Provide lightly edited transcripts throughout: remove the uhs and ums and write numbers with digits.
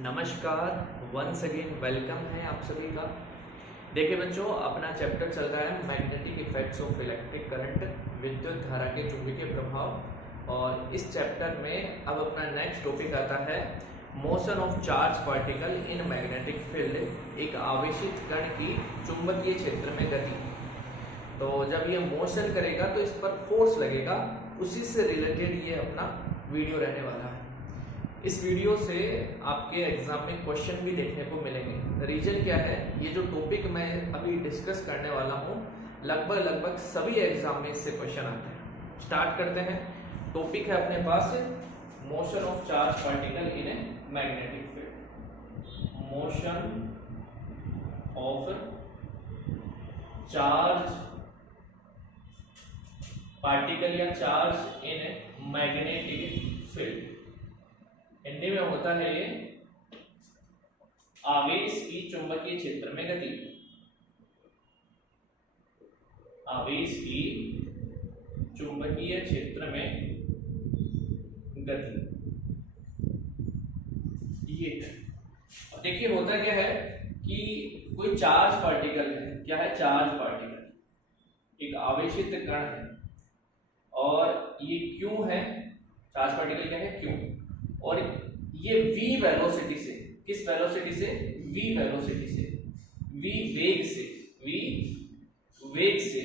नमस्कार, once again welcome है आप सभी का। देखिए बच्चों, अपना चैप्टर चल रहा है magnetic effects of electric current, विद्युत धारा के चुंबकीय प्रभाव। और इस चैप्टर में अब अपना नेक्स्ट टॉपिक आता है motion of charge particle in magnetic field, एक आवेशित कण की चुंबकीय क्षेत्र में गति। तो जब ये मोशन करेगा तो इस पर फोर्स लगेगा, उसी से रिलेटेड ये अपना वीडियो रहने वाला है। इस वीडियो से आपके एग्जाम में क्वेश्चन भी देखने को मिलेंगे। रीजन क्या है, ये जो टॉपिक मैं अभी डिस्कस करने वाला हूँ लगभग सभी एग्जाम में इससे क्वेश्चन आते हैं। स्टार्ट करते हैं। टॉपिक है अपने पास motion of charge particle in a magnetic field. Motion of charge particle या charge in a magnetic field. Hindi में होता है ये आवेश की चुंबकीय क्षेत्र में गति। आवेश की चुंबकीय क्षेत्र में गति ये है। अब देखिए होता क्या है कि कोई चार्ज पार्टिकल है। क्या है? चार्ज पार्टिकल, एक आवेशित कण है। और ये क्यों है? चार्ज पार्टिकल क्या है? क्यों। और ये v वेलोसिटी से, किस वेलोसिटी से? v वेलोसिटी से, v वेग से, v वेग से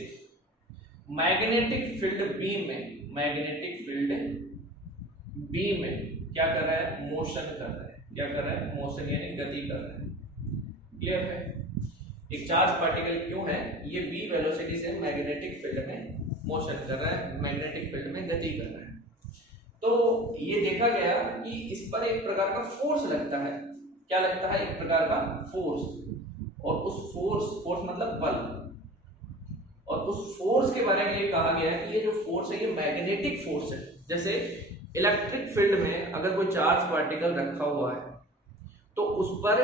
मैग्नेटिक फील्ड B में, मैग्नेटिक फील्ड B में क्या कर रहा है? मोशन कर रहा है। क्या कर रहा है? मोशन यानी गति कर रहा है। क्लियर है? एक चार्ज पार्टिकल क्यों है? ये v वेलोसिटी से मैग्नेटिक फील्ड में मोशन कर रहा है, मैग्नेटिक फील्ड में गति कर रहा है। तो ये देखा गया कि इस पर एक प्रकार का फोर्स लगता है। क्या लगता है? एक प्रकार का फोर्स। और उस फोर्स मतलब बल, और उस फोर्स के बारे में ये कहा गया है कि ये जो फोर्स है ये मैग्नेटिक फोर्स है। जैसे इलेक्ट्रिक फील्ड में अगर कोई चार्ज पार्टिकल रखा हुआ है तो उस पर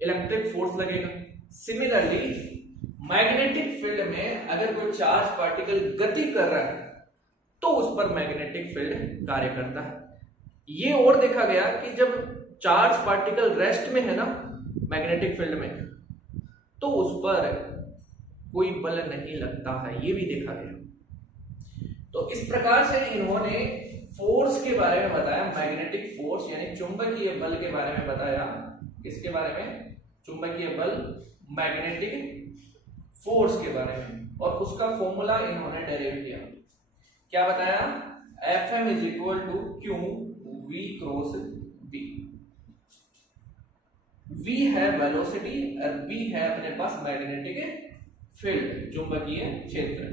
इलेक्ट्रिक फोर्स लगेगा। सिमिलरली मैग्नेटिक फील्ड में अगर कोई चार्ज पार्टिकल गति कर रहा है तो उस पर मैग्नेटिक फील्ड कार्य करता है। ये और देखा गया कि जब चार्ज पार्टिकल रेस्ट में है ना मैग्नेटिक फील्ड में, तो उस पर कोई बल नहीं लगता है। ये भी देखा गया। तो इस प्रकार से इन्होंने फोर्स के बारे में बताया, मैग्नेटिक फोर्स यानी चुंबकीय बल के बारे में बताया। किसके बारे में? चुंबकीय बल, मैग्नेटिक फोर्स के बारे में। और उसका फॉर्मूला इन्होंने डेरिव किया। क्या बताया? Fm is equal to Q v cross b। v है वेलोसिटी और b है अपने पास मैग्नेटिक फील्ड, चुंबकीय क्षेत्र।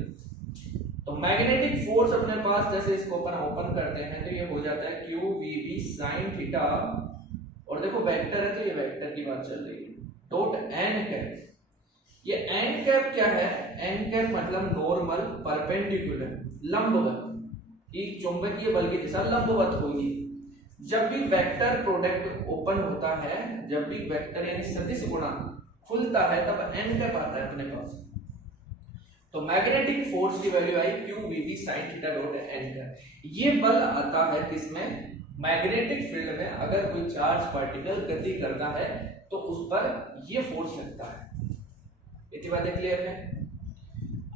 तो मैग्नेटिक फोर्स अपने पास, जैसे इसको अपन ओपन करते हैं तो ये हो जाता है Q V B sine theta. और देखो वेक्टर है तो ये वेक्टर की बात चल रही है, डॉट एन कैप। ये एन कैप क्या है? एन कैप मतलब नॉर्मल, परपेंडिकुलर, लंबवत, कि चुंबकीय बल की दिशा लंबवत होगी। जब भी वेक्टर प्रोडक्ट ओपन होता है, जब भी वेक्टर यानी सदिश गुणा खुलता है, तब एन कैप आता है अपने पास। तो मैग्नेटिक फोर्स की वैल्यू आई Q V B sine theta dot N cap. ये बल आता है किसमें? मैग्नेटिक फील्ड में। अगर कोई चार्ज पार्टिकल गति करता है तो उस पर ये फोर्स लगता है। इतनी बातें क्लियर है?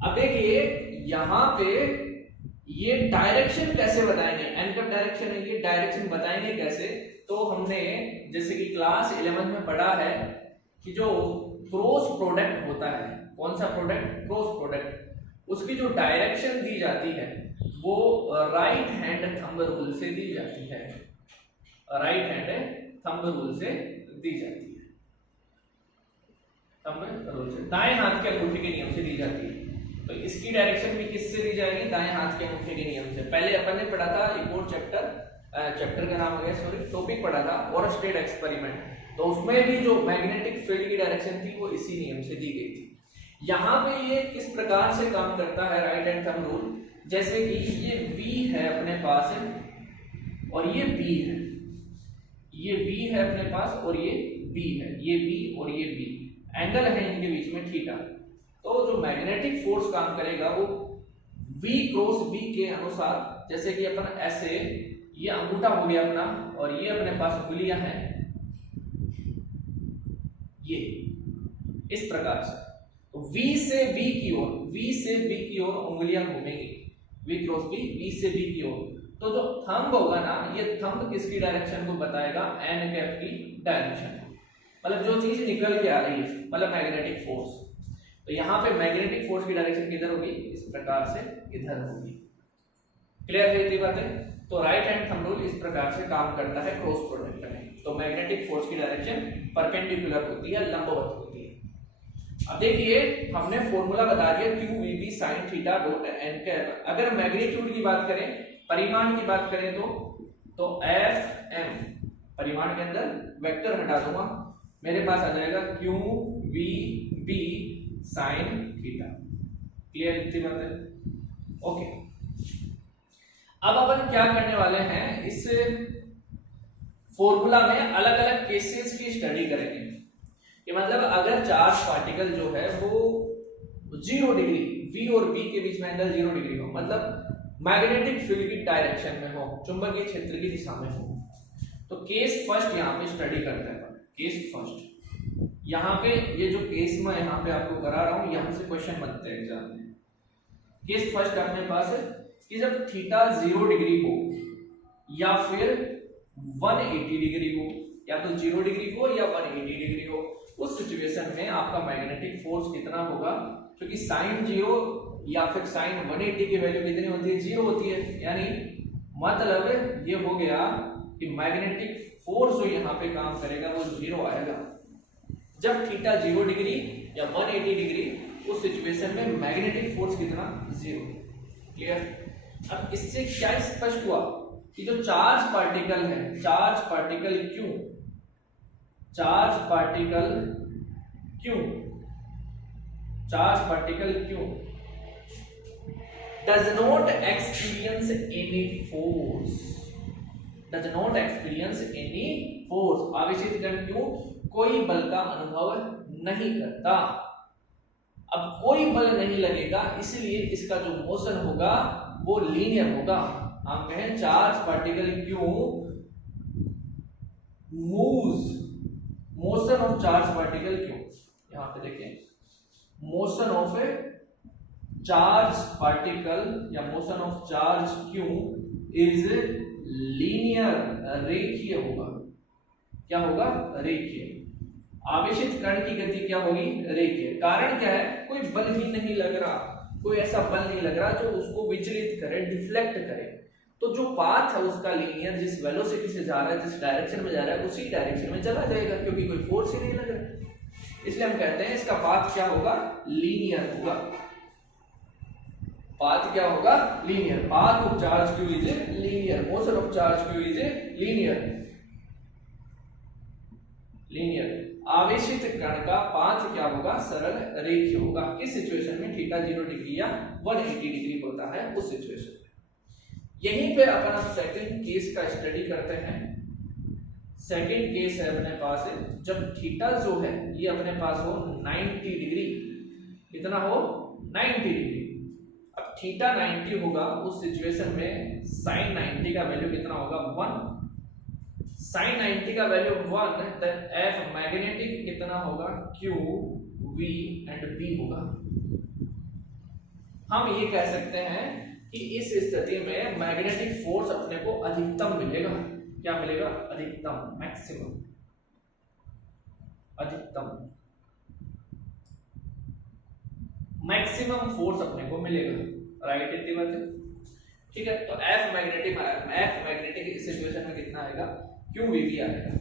अब देखिए यहां पे ये डायरेक्शन कैसे बताएंगे? एन कैप डायरेक्शन है, ये डायरेक्शन बताएंगे कैसे? तो हमने जैसे कि क्लास 11 में पढ़ा है कि जो क्रॉस प्रोडक्ट होता है, कौन सा प्रोडक्ट? Cross product. उसकी जो डायरेक्शन दी जाती है वो राइट हैंड थंब रूल से दी जाती है। राइट हैंड थंब रूल से दी जाती है। थंब रूल से, दाएं हाथ के अंगूठे के नियम से दी जाती है। तो इसकी डायरेक्शन भी किससे दी जाएगी? दाएं हाथ के अंगूठे के नियम से। पहले अपन ने पढ़ा था एक और चैप्टर का नाम हो गया, सॉरी, टॉपिक पढ़ा था ओरस्टेड एक्सपेरिमेंट। तो उसमें भी जो मैग्नेटिक फील्ड की डायरेक्शन थी वो इसी नियम से दी गई थी। यहाँ पे ये किस प्रकार से काम करता है राइट हैंड थंब रूल? जैसे कि ये V है अपने पास और ये B है, ये V है अपने पास और ये B है, ये B और ये B, एंगल है इनके बीच में थीटा। तो जो मैग्नेटिक फोर्स काम करेगा वो V क्रॉस B के अनुसार, जैसे कि अपन ऐसे, ये अंगूठा हो गया अपना और ये अपने पास उंगलियां हैं, ये इस प्रकार से। तो V से B की ओर, V से B की ओर उंगलियां घूमेंगी, V क्रॉस B, V से B की ओर। तो जो थंब होगा ना, ये थंब किसकी डायरेक्शन को बताएगा, एन कैप की डायरेक्शन, मतलब जो चीज निकल के आ रही है, मतलब मैग्नेटिक फोर्स। तो यहाँ पे मैग्नेटिक फोर्स की डायरेक्शन किधर होगी, इस प्रकार से इधर होगी। क्लियर है ये बातें? तो राइट हैंड थंब रूल इस प्रकार से काम करता है क्रॉस प्रोडक्ट में। तो मैग्नेटिक फोर्स की डायरेक्शन परपेंडिकुलर होती है, लंबवत होती है। अब देखिए हमने फॉर्मूला बता दिया q v b sin theta dot n cap. अगर मैग्नीट्यूड की बात करें, परिमाण की बात करें तो f m, परिमाण के अंदर वेक्टर हटा दूंगा, मेरे पास आ जाएगा q v b sin theta. Clear इतनी बात है? ओके, अब अपन क्या करने वाले हैं, इस फॉर्मूला में अलग अलग केसेस की स्टडी करेंगे। कि मतलब अगर चार्ज पार्टिकल जो है वो 0 डिग्री, V और B के बीच में एंगल 0 डिग्री हो, मतलब मैग्नेटिक फील्ड की डायरेक्शन में हो, चुंबकीय क्षेत्र की दिशा में हो, तो केस फर्स्ट यहाँ पे स्टडी करते हैं। केस फर्स्ट, यहाँ पे ये जो केस मैं यहाँ पे आपको करा रहा हूँ, यहाँ से क्वेश्चन बनते हैं एग्जाम में। केस फर्स्ट अपने पास है कि जब थीटा 0 डिग्री हो या फिर 180 डिग्री हो, या तो 0 डिग्री हो या 180 डिग्री हो, उस सिचुएशन में आपका मैग्नेटिक फोर्स कितना होगा, क्योंकि साइन 0 या फिर साइन 180 की वैल्यू कितनी होती है, 0 होती है। यानी मतलब ये हो गया कि मैग्नेटिक फोर्स जो यहाँ पे काम करेगा वो 0 आएगा। जब थीटा 0 डिग्री या 180 डिग्री, उस सिचुएशन में मैग्नेटिक फोर्स कितना, 0। क्लियर? अब इससे क्या स्पष्ट हुआ कि जो चार्ज पार्टिकल है, चार्ज पार्टिकल क्यों, चार्ज पार्टिकल क्यों, चार्ज पार्टिकल क्यों does not experience any force, does not experience any force, आवेशित कण क्यों कोई बल का अनुभव नहीं करता। अब कोई बल नहीं लगेगा, इसलिए इसका जो मोशन होगा वो लीनियर होगा। हम कहें चार्ज पार्टिकल क्यों moves, motion of charge particle क्यों, यहां पे देखें, मोशन ऑफ चार्ज पार्टिकल या मोशन ऑफ चार्ज क्यों इज लीनियर, रेखीय होगा। क्या होगा, रेखीय। आवेशित कण की गति क्या होगी, रेखीय। कारण क्या है, कोई बल ही नहीं लग रहा, कोई ऐसा बल नहीं लग रहा जो उसको विचलित करे, डिफ्लेक्ट करे। तो जो पाथ है उसका लीनियर, जिस वेलोसिटी से जा रहा है, जिस डायरेक्शन में जा रहा है, उसी डायरेक्शन में चला जाएगा, क्योंकि कोई फोर्स ही नहीं लग रहा। इसलिए हम कहते हैं इसका पाथ क्या होगा, लीनियर होगा। पाथ क्या होगा, linear. Path of charge Q is linear, motion of charge Q is linear, linear. आवेशित कण का पाथ क्या होगा, सरल रेखीय होगा। किस सिचुएशन में, थीटा 0 डिग्री या 180 डिग्री होता है, उस सिचुएशन में। यहीं पे अपन अब सेकंड केस का स्टडी करते हैं। सेकंड केस है अपने पास, जब थीटा जो है ये अपने पास हो 90 डिग्री, कितना हो, 90 डिग्री। अब थीटा 90 होगा, उस सिचुएशन में साइन 90 का वैल्यू कितना होगा, 1। साइन 90 का वैल्यू 1, देन एफ मैग्नेटिक कितना होगा, क्यू वी एंड बी होगा। हम ये कह सकते हैं कि इस स्थिति में मैग्नेटिक फोर्स अपने को अधिकतम मिलेगा। क्या मिलेगा, अधिकतम, मैक्सिमम, अधिकतम, मैक्सिमम फोर्स अपने को मिलेगा। राइट, इतनी बात है, ठीक है। तो एफ मैग्नेटिक इस सिचुएशन में कितना आएगा, क्यू वी बी आएगा।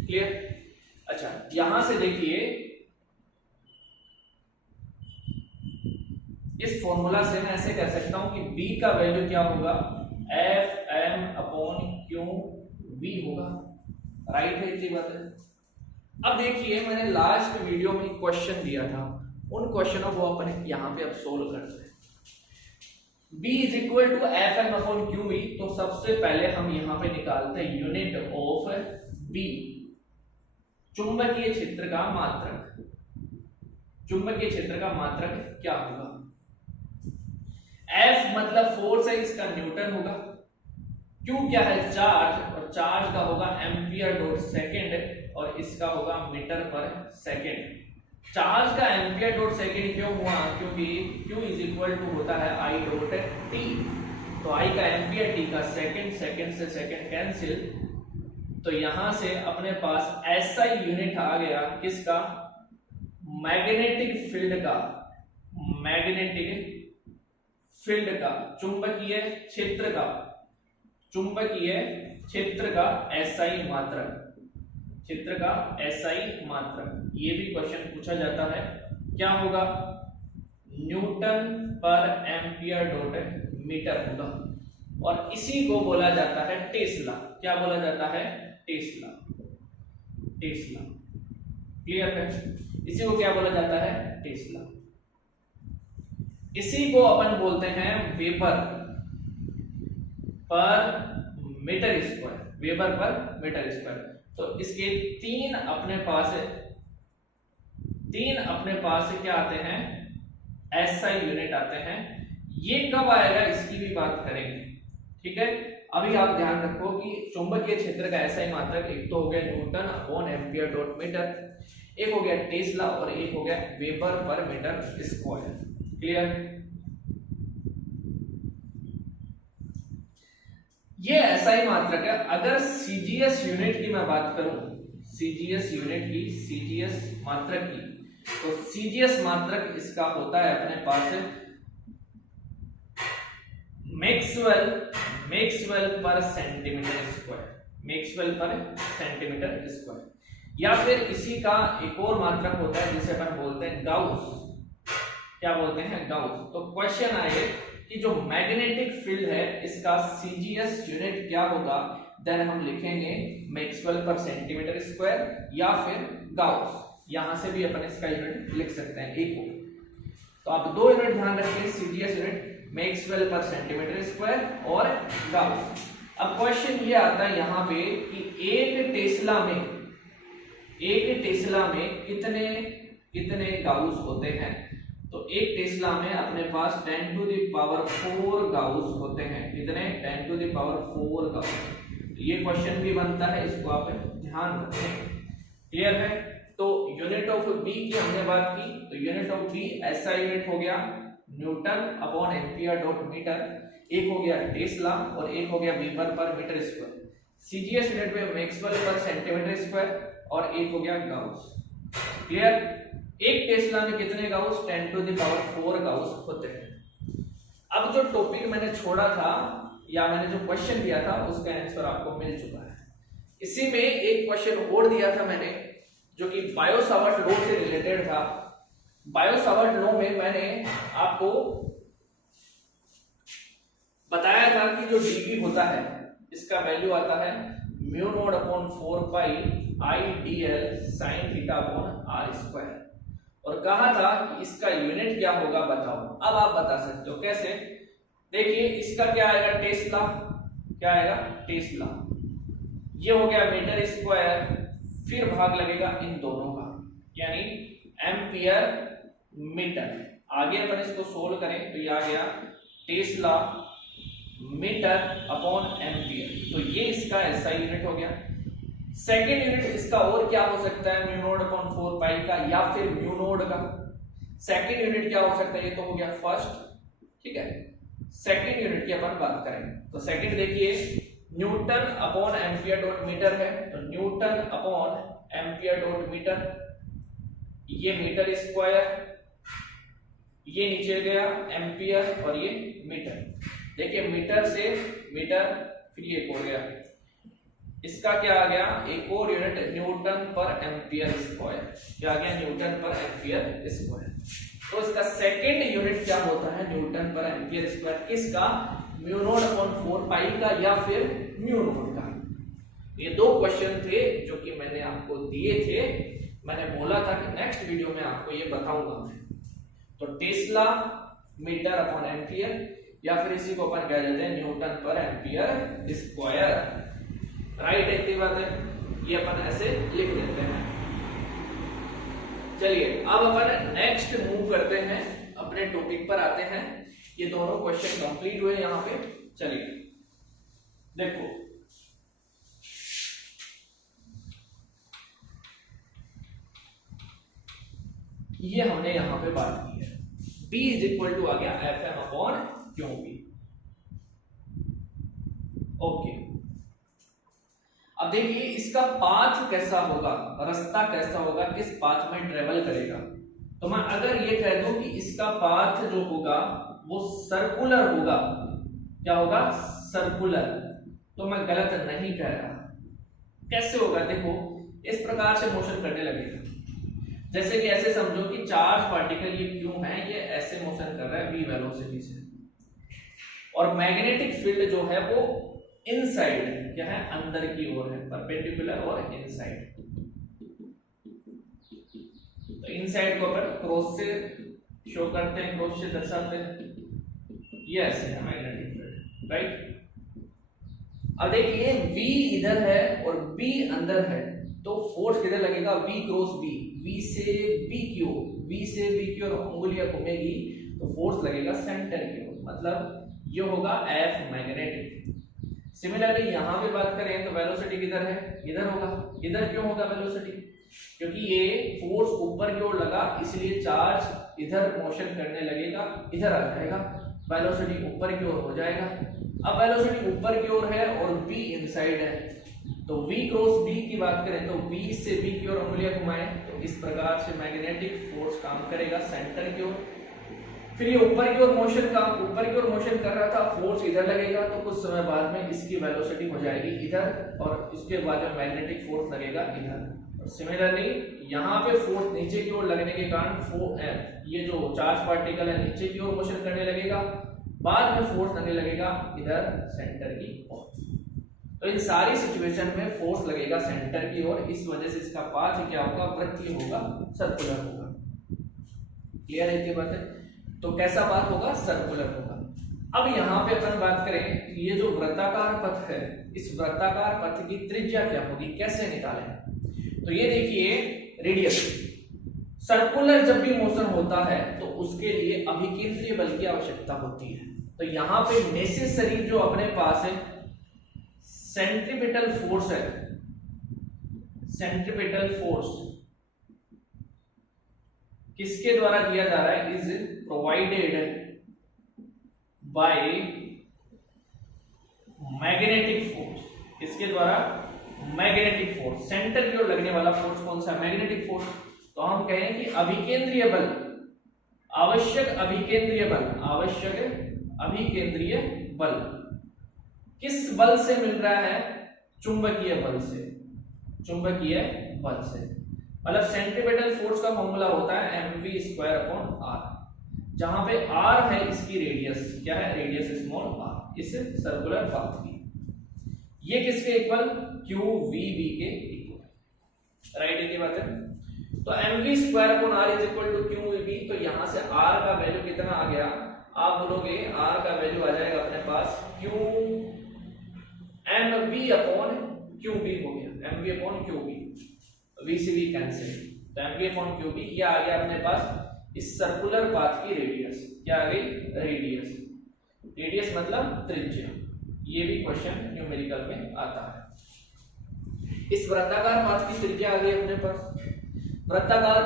क्लियर? अच्छा, यहां से देखिए, इस फॉर्मूला से मैं ऐसे कह सकता हूं कि B का वैल्यू क्या होगा, F M upon Q V होगा। राइट है, इतनी बात है। अब देखिए, मैंने लास्ट वीडियो में क्वेश्चन दिया था, उन क्वेश्चनों को अपन यहां पे अब सोल्व करते हैं। B is equal to F M upon Q V, तो सबसे पहले हम यहां पे निकालते हैं यूनिट ऑफ B, चुंबकीय क्षेत्र का मात्रक। चुंबकीय क्षेत्र का मात्रक क्या होगा, F मतलब फोर्स है, इसका न्यूटन होगा। Q क्या है, चार्ज, और चार्ज का होगा एम्पियर डॉट सेकेंड, और इसका होगा मीटर पर सेकेंड। चार्ज का एम्पियर डॉट सेकेंड क्यों हुआ, क्योंकि Q इज इक्वल टू होता है I डॉट T, तो I का एम्पियर, T का सेकेंड, सेकेंड से सेकेंड कैंसिल, तो यहां से अपने पास ऐसा यूनिट आ गया किसका, मैग्नेटिक फील्ड का, मैग्नेटिक फील्ड का, चुंबकीय क्षेत्र का, चुंबकीय क्षेत्र का SI मात्रक, क्षेत्र का SI मात्रक। ये भी क्वेश्चन पूछा जाता है, क्या होगा, न्यूटन पर एम्पियर डॉट मीटर होगा, और इसी को बोला जाता है टेस्ला। क्या बोला जाता है, टेस्ला, टेस्ला, क्लियर है, इसी को क्या बोला जाता है, टेस्ला। इसी को अपन बोलते हैं weber per metre square, weber per metre square. तो इसके तीन अपने पास क्या आते हैं, SI यूनिट आते हैं। ये कब आएगा इसकी भी बात करेंगे, ठीक है। अभी आप ध्यान रखो कि चुंबकीय क्षेत्र का SI मात्रक एक तो हो गया newton upon ampere dot metre, एक हो गया टेस्ला और एक हो गया weber per metre square, clear. ये SI मात्रक है। अगर CGS यूनिट की मैं बात करूं, CGS यूनिट की, CGS मात्रक की, तो CGS मात्रक इसका होता है अपने पास Maxwell per centimetre square, Maxwell per centimetre square. या फिर इसी का एक और मात्रक होता है जिसे अपन बोलते हैं गाउस, क्या बोलते हैं, गाउस। तो क्वेश्चन आए कि जो मैग्नेटिक फील्ड है इसका CGS यूनिट क्या होगा, देन हम लिखेंगे मैक्सवेल पर सेंटीमीटर स्क्वायर या फिर गाउस। यहां से भी अपन इसका यूनिट लिख सकते हैं, एक हो। तो आप दो यूनिट ध्यान रखिए, CGS unit Maxwell per centimetre square और गाउस। अब क्वेश्चन ये आता है यहाँ पे कि एक टेस्ला में कितने गाउस होते हैं। तो एक टेस्ला में अपने पास 10 टू द पावर 4 गाउस होते हैं। कितने, 10 टू द पावर 4 गाउस। ये क्वेश्चन भी बनता है, इसको आप ध्यान रखें, क्लियर है। तो यूनिट ऑफ बी की हमने बात की, तो यूनिट ऑफ बी ऐसा यूनिट हो गया newton upon ampere dot metre, एक हो गया टेस्ला और एक हो गया weber per metre square. CGS unit में मैक्सवेल पर सेंटीमीटर स्क्वायर और एक हो गया गाउस, क्लियर। एक टेस्ला में कितने gauss, 10 to the power 4 gauss होते हैं। अब जो टॉपिक मैंने छोड़ा था या मैंने जो क्वेश्चन दिया था उसका आंसर आपको मिल चुका है। इसी में एक क्वेश्चन और दिया था मैंने जो कि बायो-सावर्ट लॉ से रिलेटेड था। बायो-सावर्ट लॉ में मैंने आपको बताया था कि जो dV होता है इसका वैल्यू आता है म्यू नॉट अपॉन 4 पाई IDL sin theta upon r square, और कहा था कि इसका यूनिट क्या होगा बताओ। अब आप बता सकते हो कैसे, देखिए इसका क्या आएगा, टेस्ला, क्या आएगा, टेस्ला। ये हो गया मीटर स्क्वायर, फिर भाग लगेगा इन दोनों का, यानी एम्पियर मीटर। आगे अपन इसको सोल्व करें तो ये आ गया टेस्ला मीटर अपॉन एम्पियर, तो ये इसका SI यूनिट हो गया। सेकेंड यूनिट इसका और क्या हो सकता है, म्यू नॉट अपॉन 4 पाई का या फिर म्यू नॉट का। सेकेंड यूनिट क्या हो सकता है, ये तो हो गया फर्स्ट, ठीक है। सेकेंड यूनिट की अपन बात करें तो सेकेंड देखिए newton upon ampere dot metre है, तो newton upon ampere dot metre, ये मीटर स्क्वायर, ये नीचे गया एम्पियर और ये मीटर। देखिए मीटर से मीटर, फिर ये हो गया, इसका क्या आ गया, एक और यूनिट न्यूटन पर एम्पियर स्क्वायर, क्या आ गया, न्यूटन पर एम्पियर स्क्वायर। तो इसका सेकंड यूनिट क्या होता है, न्यूटन पर एम्पियर स्क्वायर, किसका, म्यू नॉट अपॉन 4 पाई का या फिर म्यू नॉट का। ये दो क्वेश्चन थे जो कि मैंने आपको दिए थे, मैंने बोला था कि नेक्स्ट वीडियो में आपको ये बताऊंगा मैं। तो टेस्ला मीटर अपॉन एम्पियर या फिर इसी को अपन कह देते हैं न्यूटन पर एम्पियर स्क्वायर, राइट है, इतनी बात है, ये अपन ऐसे लिख देते हैं। चलिए अब अपन नेक्स्ट मूव करते हैं, अपने टॉपिक पर आते हैं। ये दोनों क्वेश्चन कंप्लीट हुए यहां पे। चलिए देखो ये हमने यहां पे बात की है। B इज इक्वल टू आ गया Fm अपॉन QB। ओके, अब देखिए इसका पाथ कैसा होगा, रास्ता कैसा होगा, किस पाथ में ट्रेवल करेगा। तो मैं अगर ये कह दूं कि इसका पाथ जो होगा वो सर्कुलर होगा, क्या होगा, सर्कुलर, तो मैं गलत नहीं कह रहा। कैसे होगा, देखो इस प्रकार से मोशन करने लगेगा। जैसे कि ऐसे समझो कि चार्ज पार्टिकल ये क्यों है, ये ऐसे मोशन कर रहा है v वेलोसिटी से, और मैग्नेटिक फील्ड जो है वो इनसाइड है, क्या है, अंदर की ओर है, परपेंडिकुलर और इनसाइड। तो इनसाइड को अपन क्रॉस से शो करते हैं, क्रॉस से दर्शाते हैं, ये ऐसे है मैग्नेटिक फील्ड, राइट। अब देखिए v इधर है और b अंदर है, तो फोर्स किधर लगेगा, v क्रॉस b, v से b की ओर, v से b की ओर उंगलियां घूमेगी तो फोर्स लगेगा सेंटर की ओर, मतलब ये होगा F मैग्नेटिक। सिमिलरली यहां पे बात करें तो वेलोसिटी किधर है, इधर होगा। इधर क्यों होगा वेलोसिटी, क्योंकि ये फोर्स ऊपर की ओर लगा, इसलिए चार्ज इधर मोशन करने लगेगा, इधर आ जाएगा, वेलोसिटी ऊपर की ओर हो जाएगा। अब वेलोसिटी ऊपर की ओर है और b इनसाइड है, तो v क्रॉस b की बात करें तो v से b की ओर उंगलियां घुमाएं तो इस प्रकार से मैग्नेटिक फोर्स काम करेगा सेंटर की ओर। फिर ये ऊपर की ओर मोशन कर रहा था, फोर्स इधर लगेगा, तो कुछ समय बाद में इसकी वेलोसिटी हो जाएगी इधर, और इसके बाद में मैग्नेटिक फोर्स लगेगा इधर। और सिमिलरली यहाँ पे फोर्स नीचे की ओर लगने के कारण ये जो चार्ज पार्टिकल है नीचे की ओर मोशन करने लगेगा, बाद में फोर्स लगने लगेगा इधर सेंटर की ओर। तो इन सारी सिचुएशन में फोर्स लगेगा सेंटर की ओर, इस वजह से इसका पाथ क्या होगा, वृत्तीय होगा, सर्कुलर होगा। क्लियर है ये बात है। तो कैसा पाथ होगा, सर्कुलर होगा। अब यहाँ पे अपन बात करें ये जो वृत्ताकार पथ है, इस वृत्ताकार पथ की त्रिज्या क्या होगी, कैसे निकालें। तो ये देखिए रेडियस, सर्कुलर जब भी मोशन होता है तो उसके लिए अभिकेंद्रीय बल की आवश्यकता होती है। तो यहाँ पे नेसेसरी जो अपने पास है सेंट्रीपिटल फोर्स है, सेंट्रीपिटल फोर्स किसके द्वारा दिया जा रहा है, is provided by magnetic force. किसके द्वारा, मैग्नेटिक फोर्स। सेंटर की ओर लगने वाला फोर्स कौन सा, मैग्नेटिक फोर्स। तो हम कहें कि अभिकेंद्रीय बल, आवश्यक अभिकेंद्रीय बल किस बल से मिल रहा है, चुंबकीय बल से, मतलब सेंट्रीपिटल फोर्स का फॉर्मूला होता है mv²/r, जहां पे r है इसकी रेडियस, क्या है, रेडियस स्मॉल r, इस सर्कुलर पाथ की। ये किसके इक्वल, qvb के इक्वल, राइट है ये बात है। तो mv²/r is equal to qvb, तो यहां से r का वैल्यू कितना आ गया, आप बोलोगे r का वैल्यू आ जाएगा अपने पास mv/qb हो गया, mv/qb, v से v कैंसिल, तो mv/qb ये आ गया अपने पास इस सर्कुलर पाथ की रेडियस, क्या आ गई, रेडियस मतलब त्रिज्या। ये भी क्वेश्चन न्यूमेरिकल में आता है। इस वृत्ताकार पाथ की त्रिज्या आ गई अपने पास, वृत्ताकार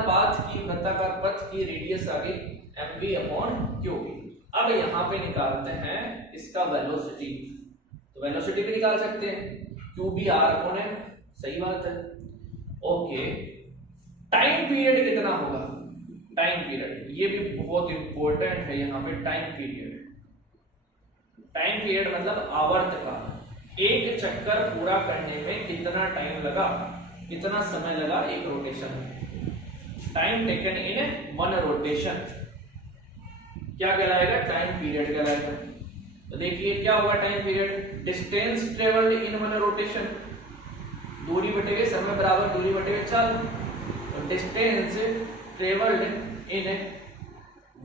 पथ की रेडियस आ गई mv/qb। अब यहाँ पे निकालते हैं इसका वेलोसिटी, तो वेलोसिटी भी निकाल सकते हैं, qb r कौन है, सही बात है। ओके, टाइम पीरियड कितना होगा, टाइम पीरियड ये भी बहुत इंपॉर्टेंट है यहाँ पे। टाइम पीरियड मतलब आवर्तकाल, एक चक्कर पूरा करने में कितना टाइम लगा, कितना समय लगा एक रोटेशन में, time taken in one rotation, क्या कहलाएगा, टाइम पीरियड कहलाएगा। तो देखिए क्या होगा time period, distance travelled in one rotation, दूरी बटे समय बराबर दूरी बटे चाल, तो distance travelled in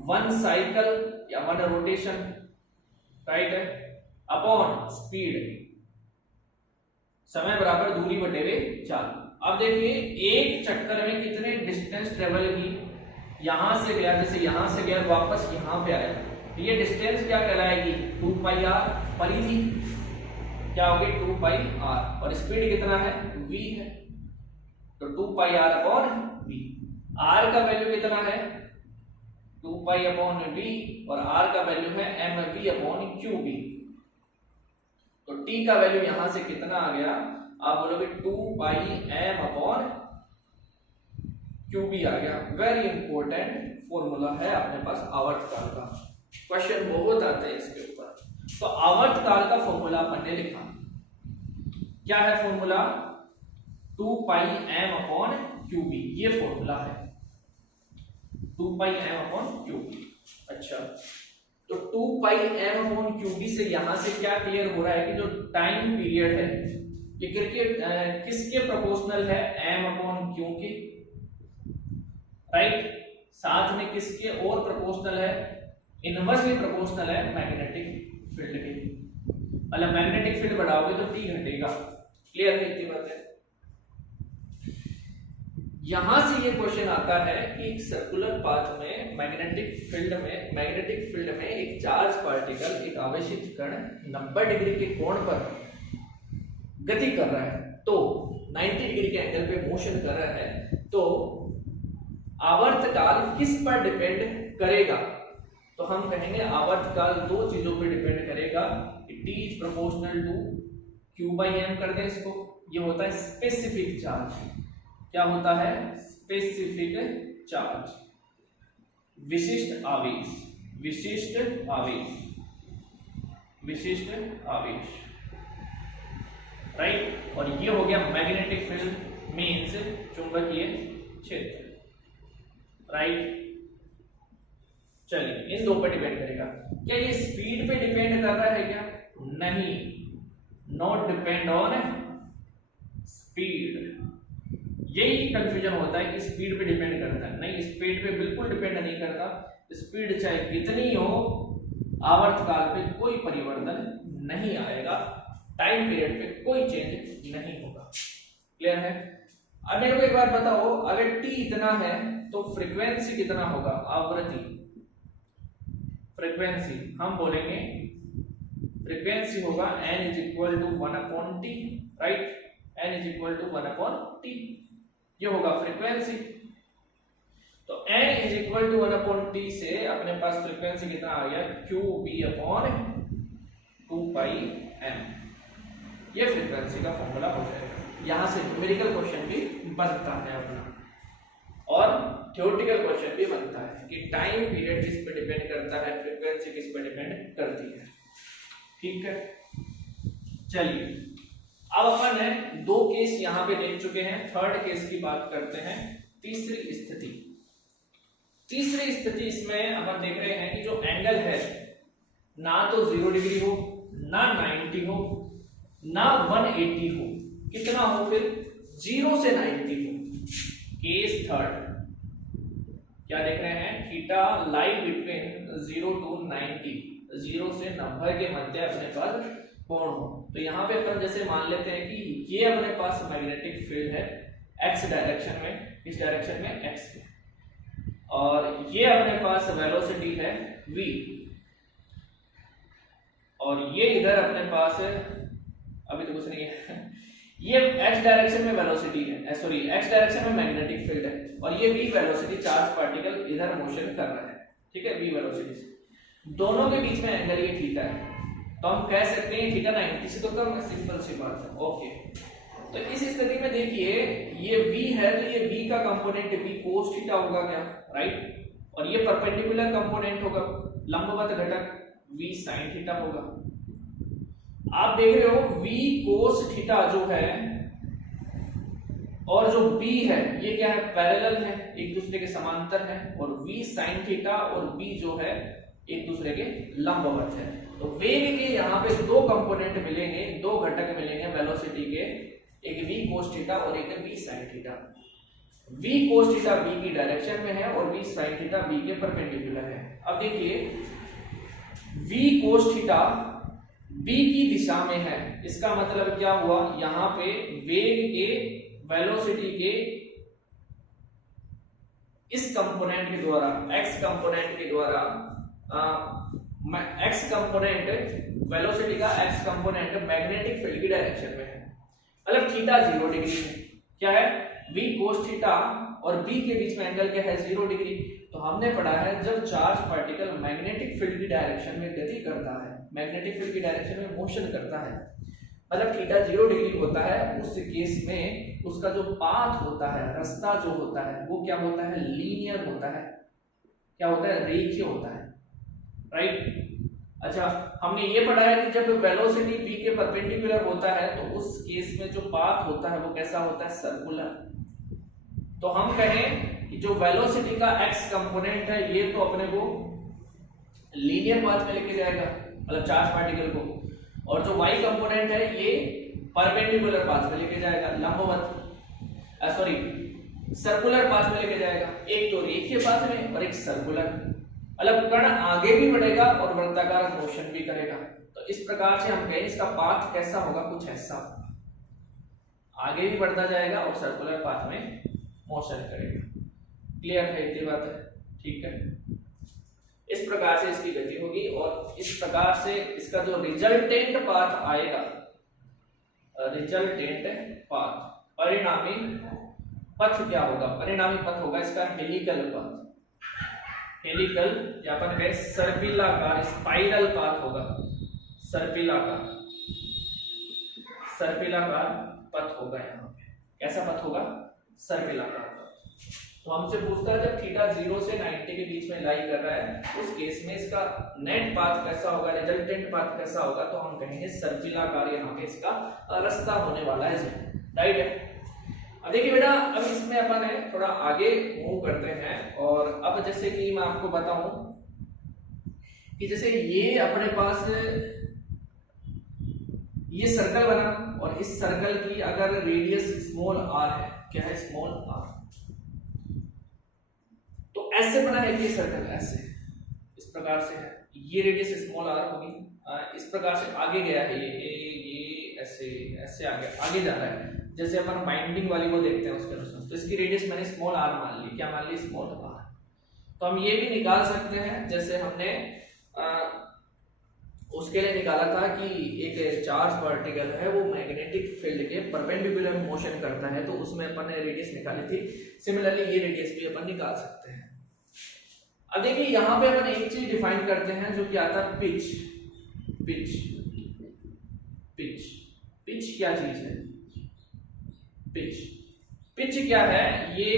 one cycle या वन रोटेशन, राइट है, अपॉन स्पीड, समय बराबर दूरी बटे चाल। अब देखिए एक चक्कर में कितने डिस्टेंस ट्रेवल की, यहां से गया, जैसे यहां से गया वापस यहां पे आया, तो ये डिस्टेंस क्या कहलाएगी, 2πr, परिधि क्या होगी 2πr, और स्पीड कितना है v है, तो 2πr/v। आर का वैल्यू कितना है 2 पाई अपॉन डी और आर का वैल्यू है M V upon Q B. तो टी का वैल्यू यहां से कितना आ गया, आप बोलोगे 2 pi M upon Q B आ गया। वेरी इंपॉर्टेंट फॉर्मूला है अपने पास आवर्तकाल का, क्वेश्चन बहुत आते हैं इसके ऊपर। तो आवर्तकाल का फॉर्मूला अपन ने लिखा, क्या है formula 2 pi M upon Q B, ये फॉर्मूला है 2 pi M upon Q B. अच्छा, तो 2 pi M upon Q B से यहां से क्या क्लियर हो रहा है कि जो टाइम पीरियड है ये किसके प्रोपोर्शनल है, एम अपॉन क्यू के, राइट। साथ में किसके और प्रोपोर्शनल है, इनवर्सली प्रोपोर्शनल है मैग्नेटिक फील्ड के। मतलब मैग्नेटिक फील्ड बढ़ाओगे तो टी घटेगा। क्लियर है इतनी बात है। यहां से ये क्वेश्चन आता है कि एक सर्कुलर पाथ में मैग्नेटिक फील्ड में एक चार्ज पार्टिकल, एक आवेशित कण 90 डिग्री के कोण पर गति कर रहा है, तो 90 डिग्री के एंगल पे मोशन कर रहा है, तो आवर्तकाल किस पर डिपेंड करेगा। तो हम कहेंगे आवर्तकाल दो चीजों पर डिपेंड करेगा, T is proportional to Q by M कर दे इसको। ये होता है स्पेसिफिक चार्ज। क्या होता है, स्पेसिफिक चार्ज, विशिष्ट आवेश, विशिष्ट आवेश, विशिष्ट आवेश, राइट। और ये हो गया मैग्नेटिक फील्ड मींस चुंबकीय क्षेत्र, राइट। चलिए इन दो पर डिपेंड करेगा। क्या ये स्पीड पे डिपेंड कर रहा है क्या, नहीं, नॉट डिपेंड ऑन स्पीड। यही कंफ्यूजन होता है कि स्पीड पे डिपेंड करता है, नहीं, स्पीड पे बिल्कुल डिपेंड नहीं करता। स्पीड चाहे कितनी हो, आवर्तकाल पे कोई परिवर्तन नहीं आएगा, टाइम पीरियड पे कोई चेंज नहीं होगा। क्लियर है। अब मेरे को एक बात बताओ, अगर टी इतना है तो फ्रीक्वेंसी कितना होगा, आवृत्ति, फ्रीक्वेंसी हम बोलेंगे फ्रीक्वेंसी होगा n is equal to 1/t, right, n is equal to 1/t, ये होगा फ्रीक्वेंसी। तो n is equal to 1/t से अपने पास फ्रीक्वेंसी कितना आ गया, qB/2 पाई m, ये फ्रीक्वेंसी का फॉर्मूला हो जाएगा। यहां से न्यूमेरिकल क्वेश्चन भी बनता है अपना, और थ्योरेटिकल क्वेश्चन भी बनता है कि टाइम पीरियड किस पे डिपेंड करता है, फ्रीक्वेंसी किस पे डिपेंड करती है। ठीक है, चलिए अब अपन है दो केस यहां पे देख चुके हैं, थर्ड केस की बात करते हैं, तीसरी स्थिति। तीसरी स्थिति इसमें अपन देख रहे हैं कि जो एंगल है ना तो 0 डिग्री हो, ना 90 हो, ना 180 हो, कितना हो फिर 0 से 90 हो। केस थर्ड क्या देख रहे हैं, थीटा लाई बिटवीन 0 to 90, 0 से 90 के मध्य अपने पास कोण हो। तो यहाँ पे अपन जैसे मान लेते हैं कि ये अपने पास मैग्नेटिक फील्ड है x डायरेक्शन में, इस डायरेक्शन में x में, और ये अपने पास वेलोसिटी है v, और ये इधर अपने पास अभी तो कुछ नहीं है ये x डायरेक्शन में वेलोसिटी है, सॉरी x डायरेक्शन में मैग्नेटिक फील्ड है, और ये v वेलोसिटी चार्ज पार्टिकल इधर मोशन कर रहा है, ठीक है, v वेलोसिटी से। दोनों के बीच में एंगल ये थीटा है, तो हम कह सकते हैं थीटा 90 से तो कम है, सिंपल सी बात है। ओके, तो इस स्थिति में देखिए ये v है, तो ये v का कंपोनेंट v cos थीटा होगा क्या, राइट, और ये परपेंडिकुलर कंपोनेंट होगा, लंबवत घटक v sin थीटा होगा। आप देख रहे हो v cos थीटा जो है और जो b है ये क्या है, पैरेलल है, एक दूसरे के समांतर है, और v sin थीटा और b जो है एक दूसरे के लंबवत है। तो वेग के यहाँ पे दो कंपोनेंट मिलेंगे, दो घटक मिलेंगे वेलोसिटी के, एक v cos थीटा और एक v sin theta. v cos theta b की डायरेक्शन में है और v sin थीटा b के परपेंडिकुलर है। अब देखिए v cos थीटा b की दिशा में है, इसका मतलब क्या हुआ, यहाँ पे वेग के वेलोसिटी के इस कंपोनेंट के द्वारा, x कंपोनेंट के द्वारा, x कंपोनेंट वेलोसिटी का x कंपोनेंट मैग्नेटिक फील्ड की डायरेक्शन में है, मतलब थीटा 0 डिग्री है। क्या है, v cos थीटा और बी के बीच में एंगल क्या है 0 डिग्री। तो हमने पढ़ा है जब चार्ज पार्टिकल मैग्नेटिक फील्ड की डायरेक्शन में गति करता है, मैग्नेटिक फील्ड की डायरेक्शन में मोशन करता है, मतलब थीटा 0 डिग्री होता है, उस केस में उसका जो पाथ होता है, रास्ता जो होता है वो क्या होता है, लीनियर होता है। क्या होता है, रेखीय होता है, राइट। अच्छा, हमने ये पढ़ा है कि जब वेलोसिटी v के परपेंडिकुलर होता है तो उस केस में जो पाथ होता है वो कैसा होता है, सर्कुलर। तो हम कहें कि जो वेलोसिटी का x कंपोनेंट है ये तो अपने को लीनियर पाथ में लेके जाएगा, मतलब चार्ज पार्टिकल को, और जो y कंपोनेंट है ये परपेंडिकुलर पाथ में लेके जाएगा, लंबवत सॉरी सर्कुलर पाथ में लेके जाएगा। एक तो रेखीय पाथ में और एक सर्कुलर, मतलब कण आगे भी बढ़ेगा और वृत्ताकार मोशन भी करेगा। तो इस प्रकार से हम कहें इसका पाथ कैसा होगा, कुछ ऐसा, आगे भी बढ़ता जाएगा और सर्कुलर पाथ में मोशन करेगा। क्लियर है, इतनी बात है, ठीक है। इस प्रकार से इसकी गति होगी और इस प्रकार से इसका जो रिजल्टेंट पाथ आएगा, रिजल्टेंट पाथ, परिणामी पथ क्या होगा, परिणामी पथ होगा इसका हेलिकल पथ, हेलिकल या अपन कहें सर्पिलाकार, स्पाइरल पाथ होगा, सर्पिलाकार, सर्पिलाकार पथ होगा। यहाँ पे कैसा पथ होगा, सर्पिलाकार पथ। तो हमसे पूछता है जब थीटा 0 से 90 के बीच में लाई कर रहा है उस केस में इसका नेट पाथ कैसा होगा, रिजल्टेंट पाथ कैसा होगा, तो हम कहेंगे सर्पिलाकार यहाँ पे इसका रास्ता होने वाला है, राइट है। अब देखिए बेटा, अब इसमें अपन है थोड़ा आगे मूव करते हैं और अब जैसे कि मैं आपको बताऊं कि जैसे ये अपने पास ये सर्कल बना और इस सर्कल की अगर रेडियस स्मॉल r है, क्या है, स्मॉल r, तो ऐसे बना है ये सर्कल, ऐसे इस प्रकार से है, ये रेडियस स्मॉल r होगी, इस प्रकार से आगे गया है ये ऐसे ऐसे आगे जा रहा है, जैसे अपन बाइंडिंग वाली को देखते हैं उसके अनुसार। तो इसकी रेडियस मैंने स्मॉल r मान ली, क्या मान ली, स्मॉल r। तो हम ये भी निकाल सकते हैं, जैसे हमने उसके लिए निकाला था कि एक चार्ज पार्टिकल है वो मैग्नेटिक फील्ड के परपेंडिकुलर मोशन करता है, तो उसमें अपन ने रेडियस निकाली थी। सिमिलरली ये रेडियस भी अपन निकाल सकते हैं। अब देखिए यहाँ पे अपन एक चीज डिफाइन करते हैं जो कि आता है पिच। पिच, पिच, पिच क्या चीज है, पिच, पिच क्या है, ये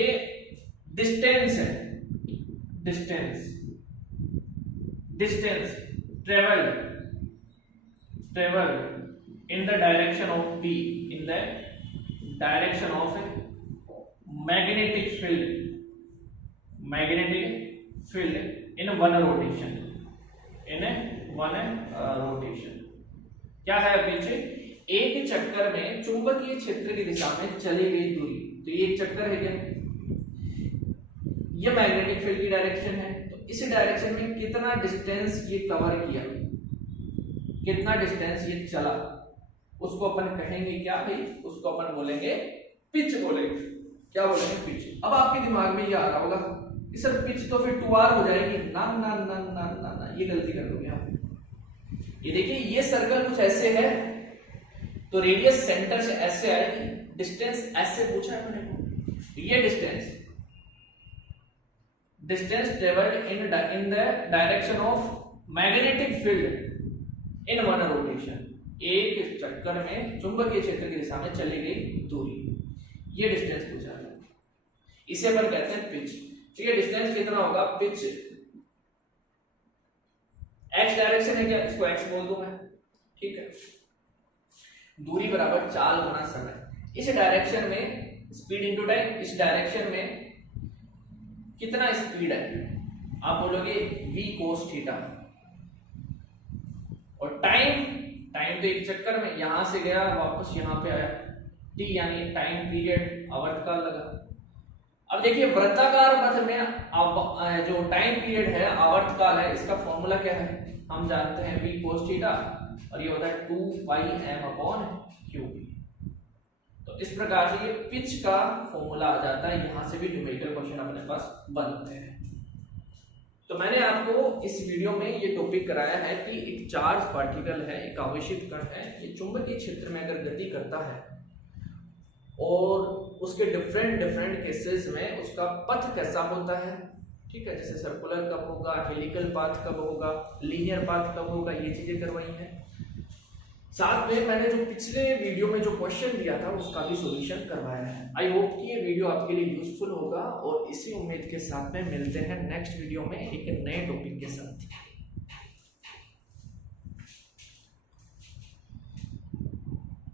डिस्टेंस है, distance, distance travelled in the direction of P, in the direction of magnetic field, magnetic field in one rotation, in one rotation। क्या है पीछे, एक चक्कर में चुंबकीय क्षेत्र की दिशा में चली गई दूरी, तो ये एक चक्कर है क्या, ये मैग्नेटिक फील्ड की डायरेक्शन है, तो इस डायरेक्शन में कितना डिस्टेंस ये कवर किया, कितना डिस्टेंस ये चला, उसको अपन कहेंगे क्या भाई, उसको अपन बोलेंगे पिच बोलेंगे। क्या बोलेंगे, पिच। अब आपके दिमाग में ये आ रहा होगा कि सर पिच तो फिर 2r हो जाएगी, ना ना ना ना ना ना, ये गलती कर दोगे आप। ये देखिए ये सर्कल कुछ ऐसे है, तो रेडियस सेंटर से ऐसे आएगी, डिस्टेंस ऐसे पूछा है मैंने को, ये distance, distance travelled in the direction of magnetic field in one rotation, एक चक्कर में चुंबकीय क्षेत्र की दिशा में चली गई दूरी, ये डिस्टेंस पूछा है, इसे अपन कहते हैं पिच। ठीक है, डिस्टेंस कितना होगा, पिच x डायरेक्शन है क्या, इसको x बोल दूं मैं, ठीक है। दूरी बराबर चाल गुना समय, इस डायरेक्शन में स्पीड इनटू टाइम, इस डायरेक्शन में कितना स्पीड है, आप बोलोगे v cos थीटा, और टाइम, टाइम तो एक चक्कर में यहां से गया वापस यहां पे आया, t यानी टाइम पीरियड, आवर्तकाल लगा। अब देखिए वृत्ताकार पथ में अब जो टाइम पीरियड है, आवर्तकाल है, इसका फॉर्मूला क्या है, हम जानते हैं v cos थीटा, और ये होता है 2 पाई m अपॉन q। तो इस प्रकार से ये पिच का फॉर्मूला आ जाता है, यहां से भी न्यूमेरिकल क्वेश्चन अपने पास बनते हैं। तो मैंने आपको इस वीडियो में ये टॉपिक कराया है कि एक चार्ज पार्टिकल है, एक आवेशित कण है, ये चुंबकीय क्षेत्र में अगर गति करता है और उसके डिफरेंट डिफरेंट केसेस में उसका पथ कैसा होता है, ठीक है, जैसे सर्कुलर कब होगा, हेलिकल पाथ कब होगा, लीनियर पाथ कब होगा, ये चीजें करवाई हैं। साथ में मैंने जो पिछले वीडियो में जो क्वेश्चन दिया था उसका भी सॉल्यूशन करवाया है। आई होप कि ये वीडियो आपके लिए यूजफुल होगा और इसी उम्मीद के साथ में मिलते हैं नेक्स्ट वीडियो में एक नए टॉपिक के साथ।